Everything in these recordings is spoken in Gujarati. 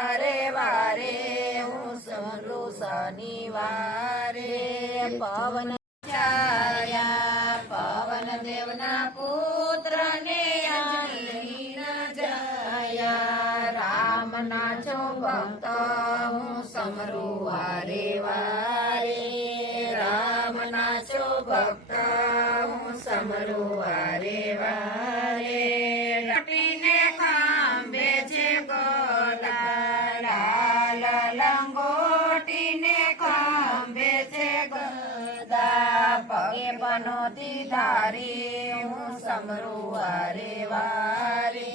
વારે વારે હું સમરું શનિવારે પવન છાયા પવન દેવના પુત્ર ને અંજલિના જયા રામના છો ભક્ત હું સમરું વારે વારે રામના છો ભક્ત હું સમરું વારે વારે લટીને ખાંભે છે ગદા લાલ લંગોટીને ખાંભે છે ગદા પગે પનોતી ધારી હું સમરું વારે વારે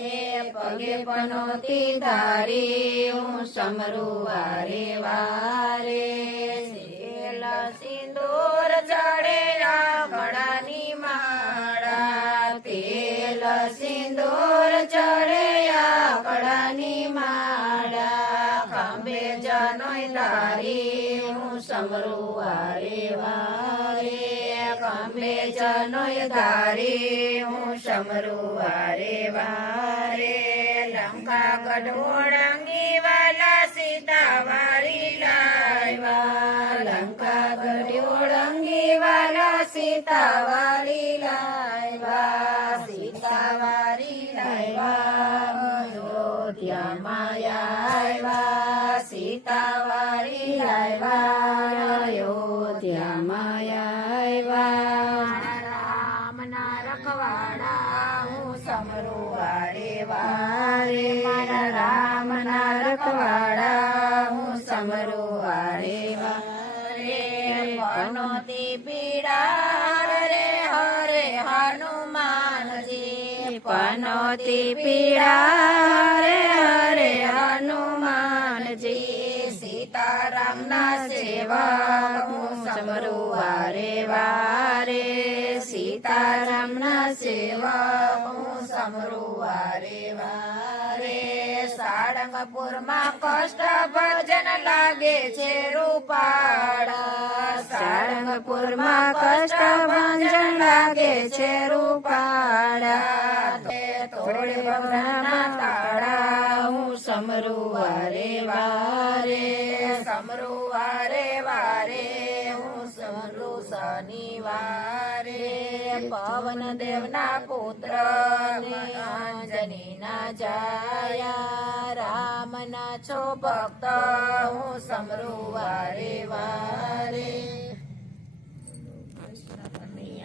પગે પનોતી ધારી હું સમરું વારે વારે સેલ સિંદૂર ચડે ગળાની માળા તેલ સિંદૂર ચડે ગળાની માળા ખંભે જનોય ધારી હું સમરું વારે વારે ખંભે જનોય ધારી હું સમરું વારે વારે લંકા ગઢોળંગી વાલા સીતા વારી લાવ્યા લંકા ગઢોળંગી વાલા સીતા વારી લાવ્યા સીતા વારી લાવ્યા અયોધ્યામાં આવ્યા સીતા વારી લાવ્યા અયોધ્યામાં આવ્યા રામના રખવાડા હું સમરું વારે વારે મારા રામના રખવાડા હું સમરું વારે વારે પનોતી પીડા રે હરે હનુમાનજી પનોતી પીડા રે હરે હનુમાનજી સીતારામના સેવક હું સમરું વારે વારે સીતારામના સેવક હું સમરું વારે વારે સાળંગપુરમાં કષ્ટ ભજન લાગે છે રૂપાળા સાળંગપુરમાં કષ્ટ ભજન લાગે છે રૂપાળા તોડે ભગવાનના તાળા હું સમરું વારે વારે સમરું વારે વારે હું સમરું શનિવારે પવન દેવના પુત્ર અંજનીના જાયા રામના છો ભક્ત હું સમરું વારે વારે